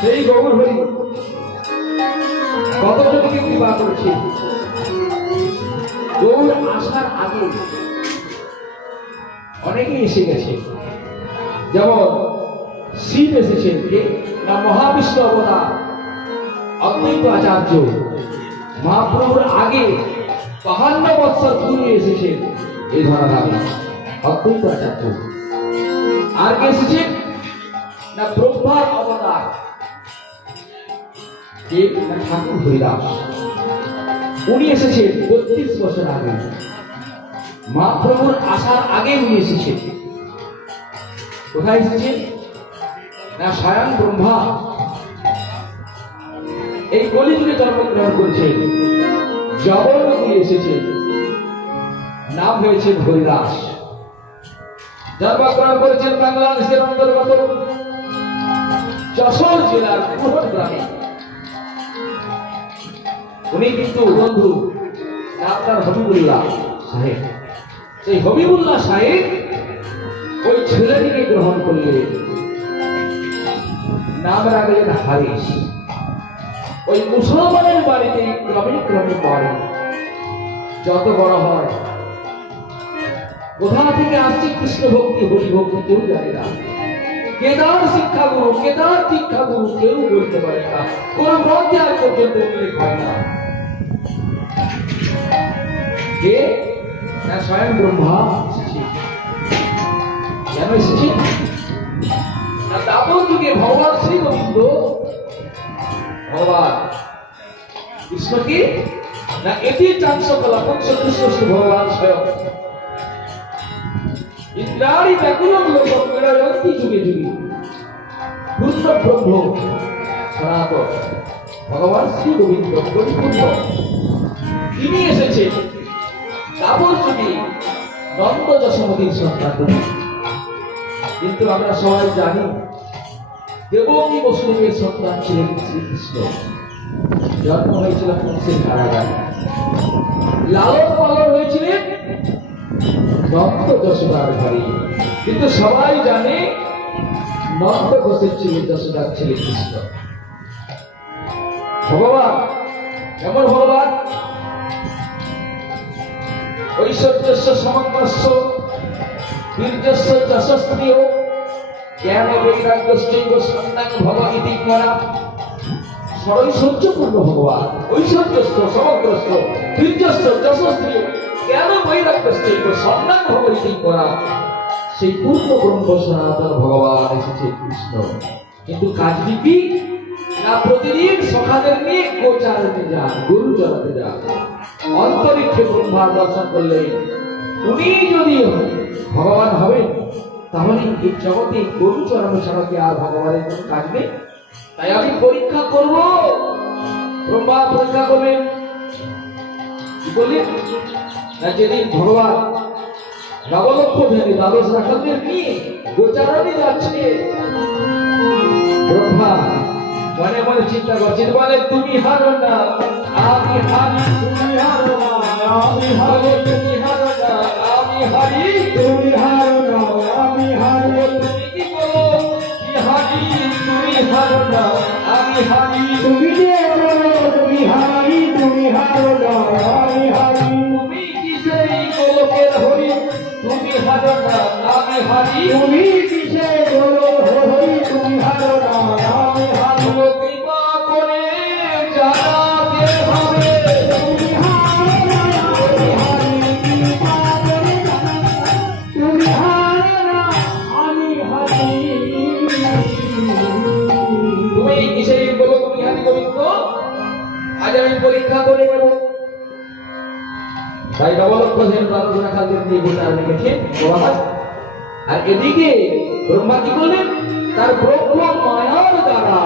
সেই গৌর হরি কতজনকে কৃপা করেছে। গৌর আসার আগে অনেকেই এসে গেছে, যেমন শিব এসেছেন কে না মহাবিষ্ণু অবতার অদ্বৈত আচার্য। মহাপ্রভুর আগে 52 বৎসর পূর্বে এসেছেন এই ধরাধামে অদ্বৈত আচার্য। আর কে এসেছেন না ব্রহ্মার অবতার কে না ঠাকুর হরিদাস। উনি এসেছেন 32 বছর আগে, মহাপ্রভুর আসার আগে উনি এসেছেন। কোথায় এসেছেন না স্বয়ং ব্রহ্মা এই কলিযুগে জন্মগ্রহণ করেছেন। জগন্নাথ এসেছেন, নাম হয়েছে হরিদাস। জন্মগ্রহণ করেছেন বাংলাদেশের অন্তর্গত যশোর জেলার পুরন গ্রামে। উনি কিন্তু বন্ধু আপনার হবিবুল্লাহ সাহেব। সেই হবিবুল্লাহ সাহেব ওই ছেলেটিকে গ্রহণ করলেন, নাম রাখলেন হারিস। ওই মুসলমানের বাড়িতে ক্রমে ক্রমে পড়ে, যত বড় হয়। কোথা থেকে আসছে কৃষ্ণ ভক্তি হরি ভক্তি কেউ জানে না। কেদার শিক্ষাগুরু কেদার শিক্ষাগুরু কেউ বলতে পারে না, কোন গ্রন্থে আজ পর্যন্ত উল্লেখ হয় না। কে না স্বয়ং ব্রহ্মা এসেছে। কেন এসেছে না দাপর যুগে ভগবান শ্রী গোবিন্দ ভগবান কৃষ্ণ কি না এটি চাঞ্চকলা কৃষ্ণ ভগবান স্বয়ং ইন্দ্রাণী ব্যাকুলম লোকম বিরয়ন্তি যুগে যুগে পূর্ণ ব্রহ্ম সনাতন ভগবান শ্রী গোবিন্দ পরিপূর্ণ। তিনি এসেছেন দাপর যুগে নন্দ যশোমতীর সন্তান। কিন্তু আমরা সবাই জানি দেবকী বসুদেবের সন্তান ছিলেন শ্রীকৃষ্ণ। জন্ম হয়েছিল কংসের কারাগারে, লালন পালন হয়েছিলেন নন্দ যশোদার ঘরে। কিন্তু সবাই জানে নন্দ ঘোষের ছেলে যশোদার ছেলে কৃষ্ণ। ভগবান কেমন ভগবান? ঐশ্বর্যস্য সমগ্রস্য বীর্যস্য যশস্ত্রিয় জ্ঞান বৈরাগ্যশ্চৈব সন্ন্যাং ভব ইতি করা। সরৈশ্বর্যপূর্ণ ভগবান, ঐশ্বর্যস্য সমগ্রস্য বীর্যস্য যশস্ত্রিয় জ্ঞান বৈরাগ্যশ্চৈব সন্ন্যাং ভব ইতি করা। সেই পূর্ণ ব্রহ্ম সনাতন ভগবান এসেছে কৃষ্ণ। কিন্তু কাজটি কি না প্রতিদিন সখাদের নিয়ে গোচারণে যান, গরু চড়াতে যান। অন্তরিক্ষে ব্রহ্মার দর্শন করলেন। উনি যদি ভগবান হবেন তাহলে এই জগতে গরু চড়ানো ছাড়া কি আর ভগবানের কোনো কাজ নেই? তাই আমি পরীক্ষা করব। ব্রহ্মা পরীক্ষা করবেন। কি বললেন না যেদিন ভগবান নবলক্ষ ভেঙে দ্বাদশ রাখালদের নিয়ে গোচারণে যাচ্ছে, ব্রহ্মা মনে মনে চিন্তা করছেন, বলে তুমি হারো না আমি হারি, তুমি হারো না আমি হারি, তুমি হারো না আমি হারি, তুমি হারো না আমি হারি। তুমি কি বলো কি হারি, তুমি হারো না আমি হারি, তুমি যে বলো তুমি হারি, তুমি হারো না আমি হারি। তুমি কি সেই গোলকের হরি, তুমি হারো না আমি হারি, তুমি কি সেই বলো হরি, তুমি হারো না আমি হারি। কৃপা করে জানাতে হবে তুমি হারো না আমি হারি, কৃপা করে তুমি হারো না আমি হারি। তুমি কিসের বলো তুমি হারি গোবিন্দ, আজ আমি পরীক্ষা করে নেব। তাই নবলক্ষ সেন দ্বাদশ রাখালদের নিয়ে গোচার রেখেছে ভগবান। আর এদিকে ব্রহ্মা কি করলেন, তার ব্রহ্ম মায়ার দ্বারা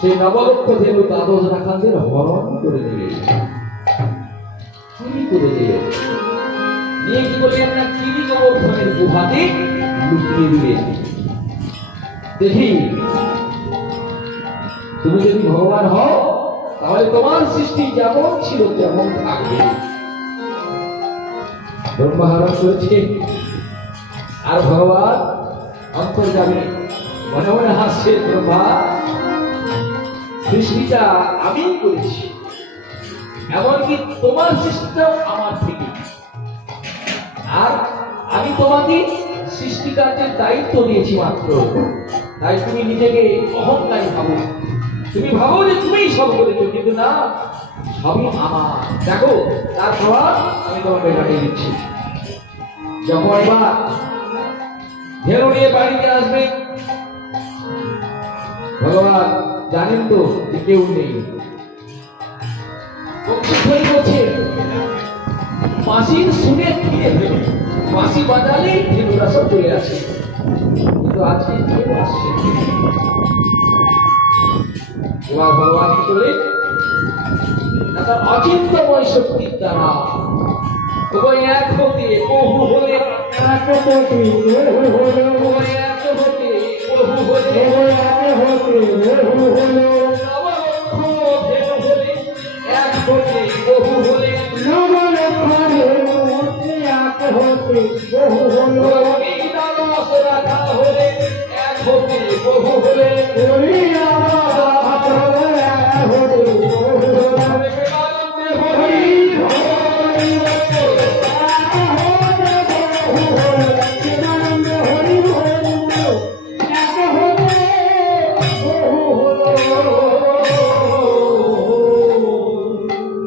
সেই নবলক্ষ ধেনু দ্বাদশ রাখালদের হরণ করে দিলেন, চুরি করে দিলেন। নিয়ে কি করলেন না চিনি গোবর্ধনের গুহাতে লুকিয়ে দিলেন। দেখি তুমি যদি ভগবান হও তাহলে তোমার সৃষ্টি যেমন ছিল তেমন থাকবে। ব্রহ্মা হরণ করেছে আর ভগবান অন্তর্যামী মনে মনে হাসছে, ব্রহ্মা সৃষ্টিটা আমিই করেছি, এমনকি তোমার সৃষ্টিটাও আমার থেকে। আর আমি তোমাকে সৃষ্টি কার্যের দায়িত্ব দিয়েছি মাত্র। তাই তুমি নিজেকে অহংকারী ভাবো, তুমি ভাবো যে তুমিই সব করেছো, কিন্তু না, সবই আমার। দেখো তার খাবার আমি তোমাকে কাটিয়ে দিচ্ছি। যখন এবার ধেনু নিয়ে বাড়িতে আসবে, ভগবান জানেন তো যে কেউ নেই, মাসির শুনে ফিরে ফেলে মাসি বাজালেই ধেনুরা সব চলে আসে, কিন্তু আজকে কেউ আসছে। এবার ভগবান কি করে তার অচিন্তময় শক্তির দ্বারা এক হতে বহু হলে, এক হতে বহু হলে, এক হতে বহু হলে, এক হতে বহু হলে, এক হতে বহু হলে, রাখা হলে এক হতে বহু হলে,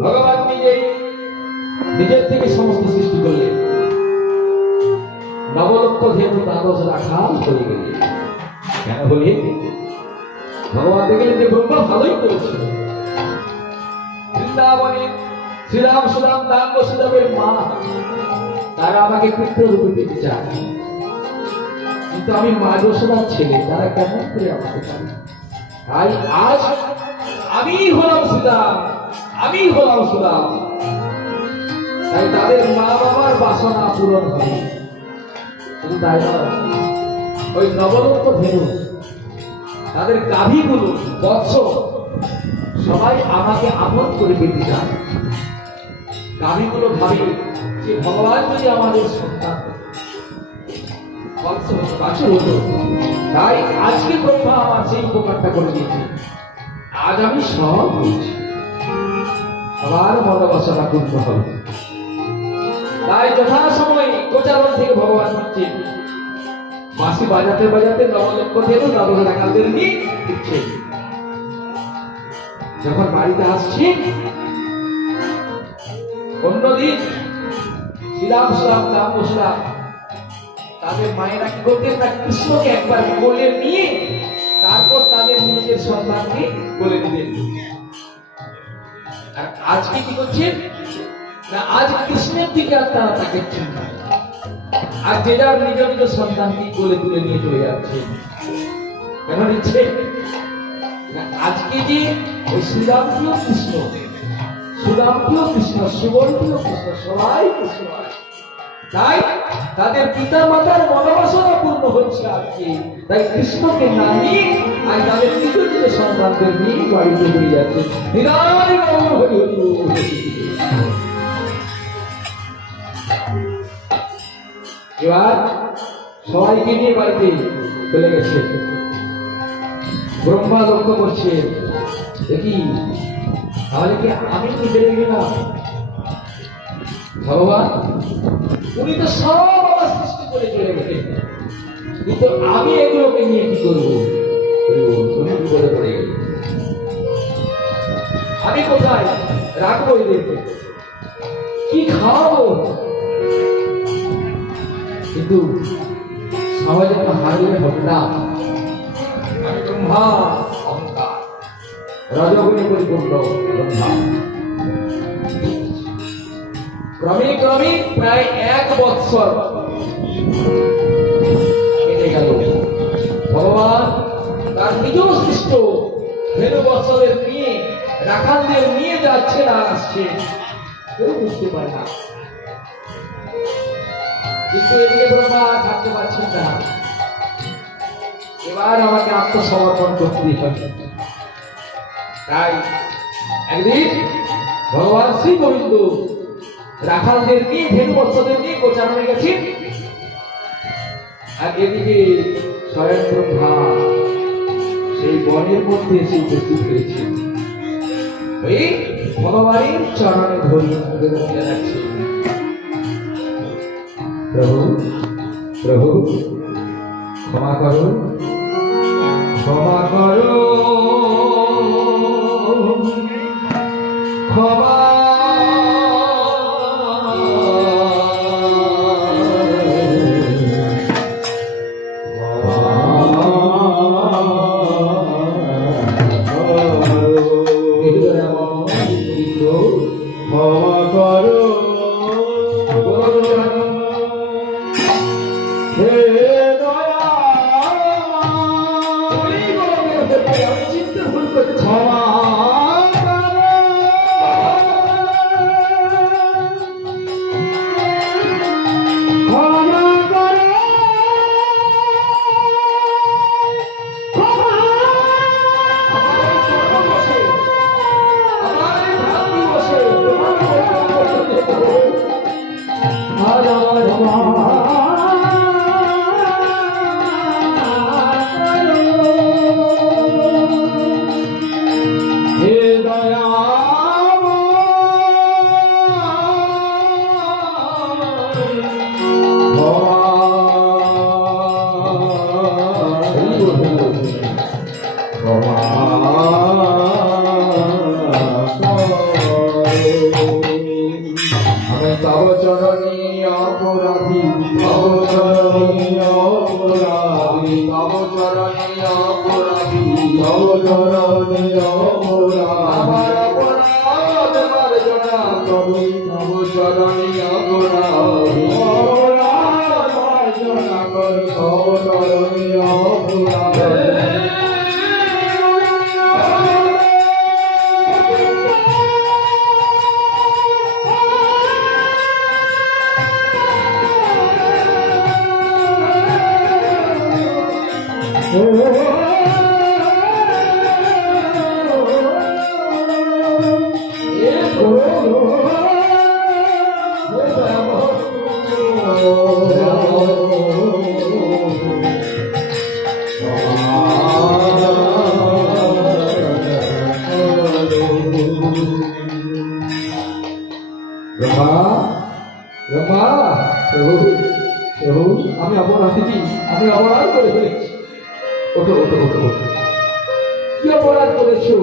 ভগবান নিজের থেকে সমস্ত সৃষ্টি করলেন। নবলক্ষ ধেনু দ্বাদশ রাখাল হয়ে গেলে কেন বলে? ভগবান দেখলেন যে ব্রহ্মা ভালোই করেছিল। বৃন্দাবনে শ্রীরাম সুদাম দাম বসুদেবের মা, তারা আমাকে পুত্র রূপে পেতে চায়, কিন্তু আমি মা যশোদার ছেলে, তারা কেমন করে আমাকে পাবে? তাই আজ আমি হলাম শ্রীরাম, আমি হলাম সুদাম। তাই তাদের মা বাবার বাসনা পূরণ হবে। শুধু তাই নয়, ওই নবলক্ষ ধেনু তাদের গাভীগুলো বৎস সবাই আমাকে আমল করে পেতে চায়। গাভীগুলো ভাবে যে ভগবান যদি আমাদের সন্তান বাছুর হতো, তাই আজকে ব্রহ্মা আমার সেই উপকারটা করে দিয়েছে। আজ আমি সব বলছি, সবার মনোবাসনা পূর্ণ হবে। তাই যথাসময় গোচারণ থেকে ভগবান হচ্ছে বাঁশি বাজাতে বাজাতে নবলক্ষ ধেনু দ্বাদশ রাখালদের নিয়ে দিচ্ছে। যখন বাড়িতে আসছে, অন্যদিন শ্রীরাম সুরাম রাম বসুরাম তাদের মায়েরা কি করতেন না, কৃষ্ণকে একবার কোলে নিয়ে তারপর তাদের নিজের সন্তানকে কোলে নিতেন। আর আজকে কি করছেন না, আজ কৃষ্ণের দিকে আর তারা তাকাচ্ছেন না, আর যে যার নিজ নিজ সন্তানকে কোলে তুলে নিয়ে চলে যাচ্ছে। কেন নিচ্ছে না, আজকে যে ওই শ্রীরাম প্রিয় কৃষ্ণ, সুদাম প্রিয় কৃষ্ণ, সুবল প্রিয় কৃষ্ণ, সবাই কৃষ্ণ। তাই তাদের পিতা মাতার মনোবাসনা পূর্ণ হচ্ছে আজকে। তাই কৃষ্ণকে না নিয়ে আজ তাদের নিজ নিজ সন্তানদের নিয়ে বাড়িতে হয়ে যাচ্ছে। এবার সবাইকে নিয়ে বাড়িতে চলে গেছে। ব্রহ্মা লক্ষ্য করছে, দেখি তাহলে কি আমি কি বেড়ে গেলাম? ভগবান উনি তো সব আমার সৃষ্টি করে চলে গেলেন, কিন্তু আমি এগুলোকে নিয়ে কি করবো? তুমি বিপদে পড়ে গেলে আমি কোথায় রাখবো? এদেরকে কি খাওয়াবো? কিন্তু সমাজে হারিয়ে হবে না। আমি ব্রহ্মা, অহংকার রজগুণে পরিপূর্ণ ব্রহ্মা। ক্রমে ক্রমে প্রায় 1 বৎসর কেটে গেল। ভগবান তার নিজ সৃষ্ট ধেনু বৎসদের নিয়ে রাখালদের নিয়ে যাচ্ছে না আসছে, কেউ বুঝতে পারে না। কিন্তু এদিকে ব্রহ্মা থাকতে পারছেন না, এবার আমাকে আত্মসমর্পণ করতে হবে। তাই একদিন ভগবান শ্রী গোবিন্দ রাখালদের নিয়ে ধেনু বৎসদের নিয়ে গোচারণে গেছেন, আর এদিকে স্বয়ং ব্রহ্মা সেই বনের মধ্যে এসে উপস্থিত হয়েছে। ওই ভগবানের চরণে ধরি যাচ্ছি। প্রভু প্রভু ক্ষমা করো, ক্ষমা করো, ক্ষমা তব চরণী অপরাধী, তব চরণী অপরাধী, তব চরণী অপরাধী, তব চরণী অপরাধী, আমার অপরাধ মার্জনা প্রভু, তব চরণী অপরাধী, অপরাধ মার্জনা কর, তব চরণী অপরাধী। আমি অপরাধী, আমি অপরাধ করে ফেলেছি। ওঠো ওঠো ওঠো ওঠো, কি অপরাধ করেছো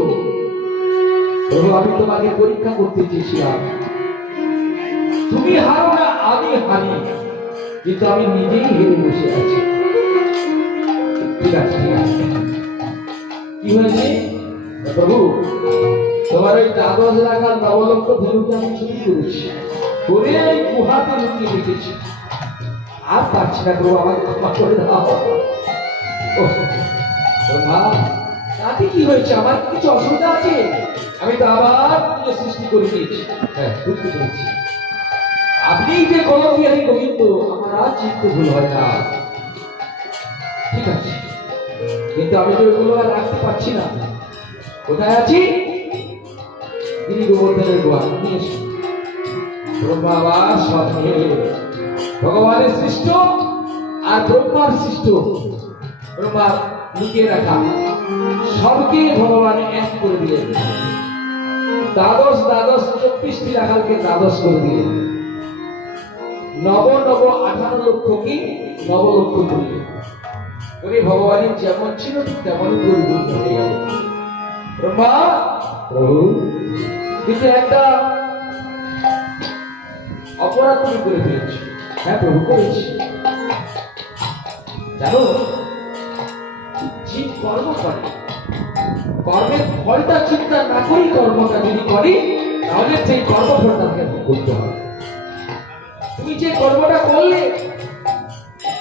প্রভু? আমি তোমাকে পরীক্ষা করতে চেয়েছিলাম। তুমি হারো না, আমি হারি, কিন্তু আমি নিজেই হেরে বসে আছি। ঠিক আছে ঠিক আছে, কি হয়েছে প্রভু? তোমার ওই দ্বাদশ রাখার নবলক্ষ ধনুকে আমি চুরি করেছি, করে এই গুহাতে লুকিয়ে রেখেছি। আর পারছি না প্রভু, আমাকে ক্ষমা করে দাও। তাতে কি হয়েছে? আমার কিছু অসুবিধা আছে? আমি তো আবার নিজে সৃষ্টি করে দিয়েছি। হ্যাঁ, বুঝতে পেরেছি। আপনি যে কলমবিহারী গোবিন্দ, আমার আর চিত্ত ভুল হয় না। ঠিক আছে, কিন্তু আমি তো ওইগুলো আর রাখতে পারছি না। কোথায় আছি? তিনি গোবর্ধনের গোয়া নিয়ে এসে ব্রহ্মা আবার স্বপ্নে ভগবানের সৃষ্ট আর ব্রহ্মার সৃষ্ট, ব্রহ্মা লুকিয়ে রাখা সবকে ভগবান এক করে দিলেন। দ্বাদশ দ্বাদশ 24টি রাখালকে দ্বাদশ করে দিলেন। নব নব 18 লক্ষকে নবলক্ষ করলেন। করে ভগবানের যেমন ছিল ঠিক তেমনই পরিপূর্ণ হয়ে গেল। ব্রহ্মা প্রভু, কিন্তু একটা অপরাধ তুমি করে ফেলেছ। হ্যাঁ প্রভু, করেছি। জানো, জীব কর্ম করে, কর্মের ফলটা চিন্তা না করি কর্মটা যদি করি, তাহলে সেই কর্মফলটা করতে হবে। তুমি যে কর্মটা করলে,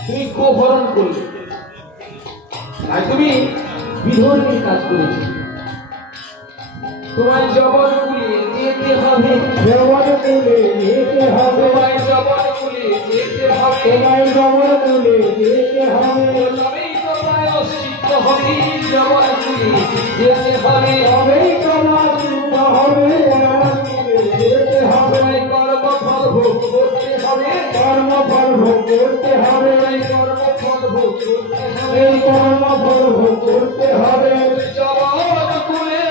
তুমি গোহরণ করলে, আর তুমি বিধর্মীর কাজ করেছি। তোমায় জবনকুলে যেতে হবে, জবনকুলে যেতে হবে, তোমায় জবনকুলে যেতে হবে, তোমায় জবনকুলে যেতে হবে, তবেই তোমায় অস্তিত্ব হবে। জবনকুলে যেতে হবে, তবেই তোমার চিত্ত হবে। জবনকুলে যেতে হবে, কর্মফল ভোগ করতে হবে, কর্মফল ভোগ করতে হবে, কর্মফল ভোগ করতে হবে, কর্মফল ভোগ করতে হবে। জবনকুলে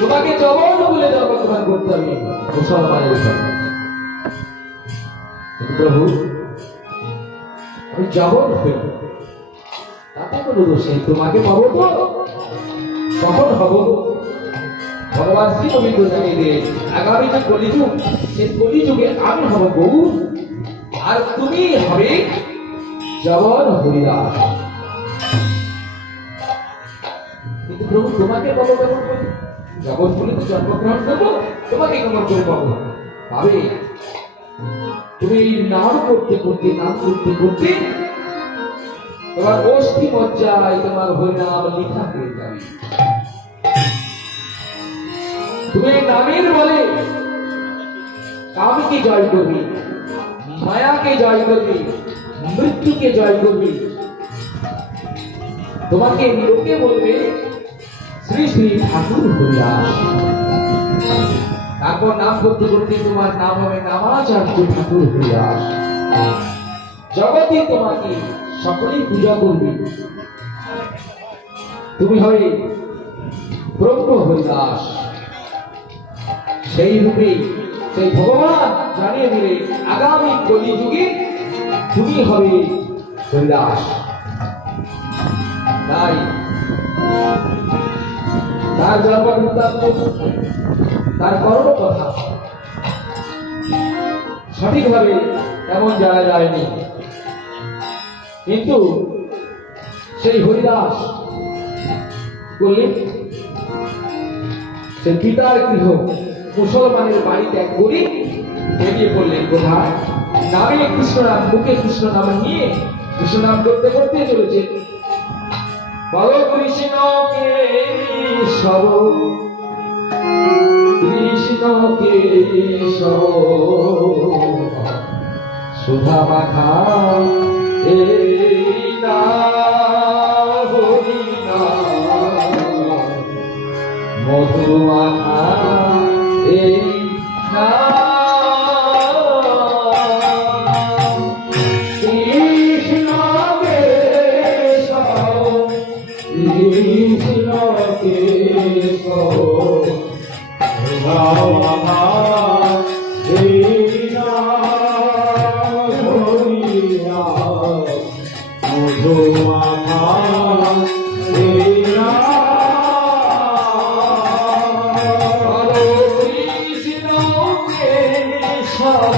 তোমাকে জবন বলে জন্মগ্রহণ করতে হবে মুসলমানের জন্য। কিন্তু প্রভু আমি জবন হই, তাতে কোনো দোষ নেই। তোমাকে পাবো তো কখন হব? ভগবান শ্রী গোবিন্দ জানিয়ে দিলেন আগামী যে কলিযুগ, সেই কলিযুগে আমি হব গৌর, আর তুমি হবে জবন হরিদাস। কিন্তু প্রভু তোমাকে পাবো কেমন করে? জগৎ বলে তো জন্মগ্রহণ করবো, তোমাকে কেমন করে পাবো? পাবে তুমি নাম করতে করতে, নাম করতে করতে তোমার অস্থি মজ্জায় তোমার হরিনাম লিখা হয়ে যাবে। তুমি নামের বলে কামকে জয় করবি, মায়াকে জয় করবি, মৃত্যুকে জয় করবি। তোমাকে লোকে বলবে শ্রী শ্রী ঠাকুর হরিদাস। তারপর নাম করতে করতে তোমার নাম হবে নামাচার্য ঠাকুর হরিদাস। জগতে তোমাকে সকলেই পূজা করবে, তুমি হবে ব্রহ্ম হরিদাস। সেই রূপে সেই ভগবান জানিয়ে দিলে আগামী কলিযুগে তুমি হবে হরিদাস। তাই তার জন্ম বৃত্তান্ত, তার করণ কথা সঠিকভাবে তেমন জানা যায়নি, কিন্তু সেই হরিদাস করলেন সেই পিতার গৃহ মুসলমানের বাড়ি ত্যাগ করে বেরিয়ে পড়লেন কোথায়? নামে কৃষ্ণ নাম, মুখে কৃষ্ণ নাম নিয়ে কৃষ্ণ নাম করতে করতে চলেছে। বলো কৃষ্ণ কেশব, কৃষ্ণ কেশব, সুধা মাখা এই নাম হরি নাম, মধু মাখা এই নাম। কৃষ্ণ কেশব, কৃষ্ণ কেশব, সুধা মাখা এই নাম হরি নাম, মধু মাখা এই নাম। কৃষ্ণ কেশব,